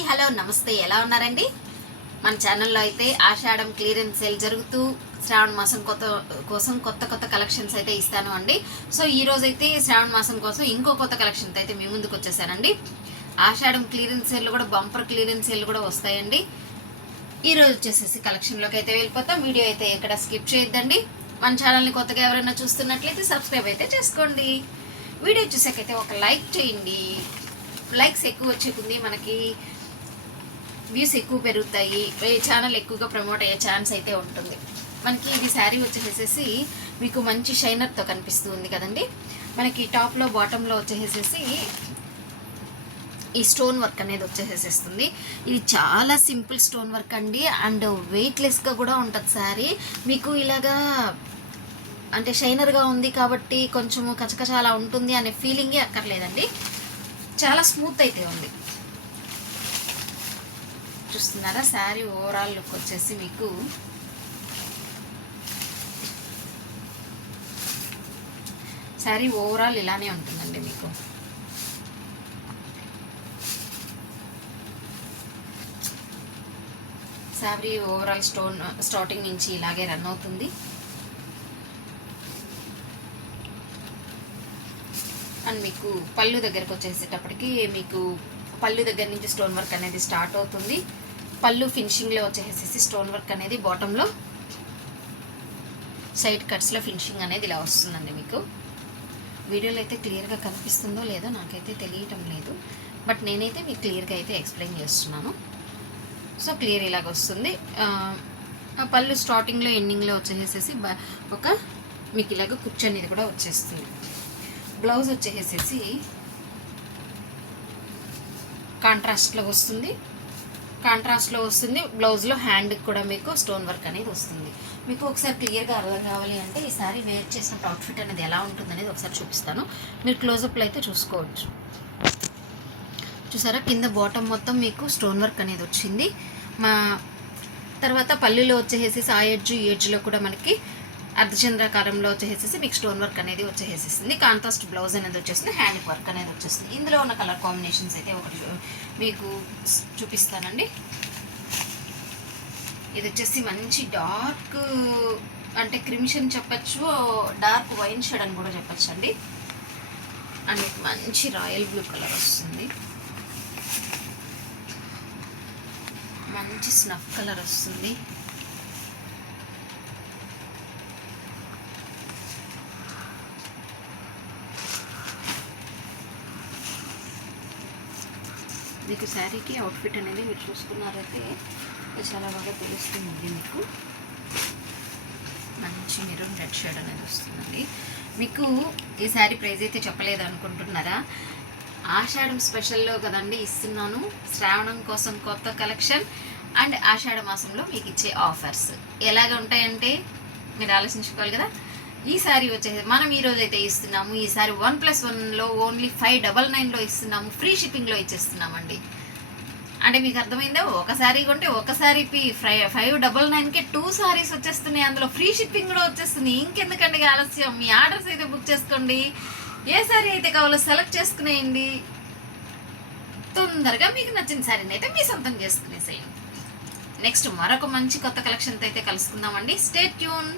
Hi hello నమస్తే, ఎలా ఉన్నారండి? మన ఛానల్లో అయితే ఆషాఢం క్లియరెన్స్ సేల్ జరుగుతూ శ్రావణ మాసం కొత్త కొత్త కలెక్షన్స్ అయితే ఇస్తాను అండి. సో ఈ రోజు అయితే శ్రావణ మాసం కోసం ఇంకో కొత్త కలెక్షన్ అయితే మీ ముందుకు వచ్చేసానండి. ఆషాఢం క్లియరెన్స్ సేల్ కూడా బంపర్ క్లియరెన్స్ సేల్ కూడా వస్తాయండి. ఈ రోజు వచ్చేసేసి కలెక్షన్లోకి అయితే వెళ్ళిపోతాం. వీడియో అయితే ఎక్కడ స్కిప్ చేయొద్దండి. మన ఛానల్ని కొత్తగా ఎవరైనా చూస్తున్నట్లయితే సబ్స్క్రైబ్ అయితే చేసుకోండి. వీడియో చూసాకైతే ఒక లైక్ చేయండి. లైక్స్ ఎక్కువ వచ్చేకుంది మనకి వ్యూస్ ఎక్కువ పెరుగుతాయి, ఛానల్ ఎక్కువగా ప్రమోట్ అయ్యే ఛాన్స్ అయితే ఉంటుంది. మనకి ఇది శారీ వచ్చేసేసి మీకు మంచి షైనర్తో కనిపిస్తూ ఉంది కదండి. మనకి టాప్లో బాటంలో వచ్చేసేసి ఈ స్టోన్ వర్క్ అనేది వచ్చేసేస్తుంది. ఇది చాలా సింపుల్ స్టోన్ వర్క్ అండి, అండ్ వెయిట్లెస్గా కూడా ఉంటుంది శారీ. మీకు ఇలాగా అంటే షైనర్గా ఉంది కాబట్టి కొంచెము కచకచ అలా ఉంటుంది అనే ఫీలింగే అక్కర్లేదండి. చాలా స్మూత్ అయితే ఉంది. చూస్తున్నారా, శారీ ఓవరాల్ లుక్ వచ్చేసి మీకు శారీ ఓవరాల్ ఇలానే ఉంటుందండి. మీకు శారీ ఓవరాల్ స్టార్టింగ్ నుంచి ఇలాగే రన్ అవుతుంది. అండ్ మీకు పళ్ళు దగ్గరకు వచ్చేసేటప్పటికి మీకు పళ్ళు దగ్గర నుంచి స్టోన్ వర్క్ అనేది స్టార్ట్ అవుతుంది. పళ్ళు ఫినిషింగ్లో వచ్చేసేసి స్టోన్ వర్క్ అనేది బాటంలో సైడ్ కట్స్లో ఫినిషింగ్ అనేది ఇలా వస్తుందండి. మీకు వీడియోలో అయితే క్లియర్గా కనిపిస్తుందో లేదో నాకైతే తెలియటం లేదు, బట్ నేనైతే మీకు క్లియర్గా అయితే ఎక్స్ప్లెయిన్ చేస్తున్నాను. సో క్లియర్ ఇలాగ వస్తుంది. పళ్ళు స్టార్టింగ్లో ఎండింగ్లో వచ్చేసేసి ఒక మీకు ఇలాగ కుచ్చు అనేది కూడా వచ్చేస్తుంది. బ్లౌజ్ వచ్చేసేసి కాంట్రాస్ట్లో వస్తుంది. బ్లౌజ్లో హ్యాండ్కి కూడా మీకు స్టోన్ వర్క్ అనేది వస్తుంది. మీకు ఒకసారి క్లియర్గా అర్థం కావాలి అంటే ఈ సారీ వేర్ చేసిన అవుట్ఫిట్ అనేది ఎలా ఉంటుంది అనేది ఒకసారి చూపిస్తాను. మీరు క్లోజప్లో అయితే చూసుకోవచ్చు. చూసారా, కింద బాటమ్ మొత్తం మీకు స్టోన్ వర్క్ అనేది వచ్చింది. మా తర్వాత పళ్ళులో వచ్చేసేసి ఆ ఎడ్జ్లో కూడా మనకి అర్ధచంద్రాకారంలో వచ్చేసేసి మీకు స్టోన్ వర్క్ అనేది వచ్చేసేసింది. కాంట్రాస్ట్ బ్లౌజ్ అనేది వచ్చేసింది. హ్యాండ్ వర్క్ అనేది వచ్చేసింది. ఇందులో ఉన్న కలర్ కాంబినేషన్స్ అయితే ఒకటి మీకు చూపిస్తానండి. ఇది వచ్చేసి మంచి డార్క్ అంటే క్రిమిషన్ చెప్పచ్చు, డార్క్ వైన్ షేడ్ అని కూడా చెప్పచ్చు అండి. అండ్ మంచి రాయల్ బ్లూ కలర్ వస్తుంది, మంచి స్నఫ్ కలర్ వస్తుంది. మీకు శారీకి అవుట్ఫిట్ అనేది మీరు చూసుకున్నారైతే చాలా బాగా తెలుస్తుంది. మీకు మంచి మెరూన్ రెడ్ షేడ్ అనేది వస్తుందండి. మీకు ఈ శారీ ప్రైస్ అయితే చెప్పలేదు అనుకుంటున్నారా? ఆషాఢం స్పెషల్లో కదండి ఇస్తున్నాను. శ్రావణం కోసం కొత్త కలెక్షన్ అండ్ ఆషాఢ మాసంలో మీకు ఇచ్చే ఆఫర్స్ ఎలాగ ఉంటాయంటే మీరు ఆలోచించుకోవాలి కదా. ఈ సారీ వచ్చేసి మనం ఈరోజు అయితే ఇస్తున్నాము. ఈ సారీ 1+1లో ఓన్లీ 599లో ఇస్తున్నాము. ఫ్రీ షిప్పింగ్లో ఇచ్చేస్తున్నామండి. అంటే మీకు అర్థమైందా? ఒక సారీ కొంటే ఒక సారీ 599కే 2 సారీస్ వచ్చేస్తున్నాయి. అందులో ఫ్రీ షిప్పింగ్ కూడా వచ్చేస్తుంది. ఇంకెందుకండి ఆలస్యం, మీ ఆర్డర్స్ అయితే బుక్ చేసుకోండి. ఏ సారీ అయితే కావాలో సెలెక్ట్ చేసుకునేయండి. తొందరగా మీకు నచ్చిన సారీని అయితే మీ సొంతం చేసుకునేసేయండి. నెక్స్ట్ మరొక మంచి కొత్త కలెక్షన్తో అయితే కలుసుకుందామండి. Stay tune.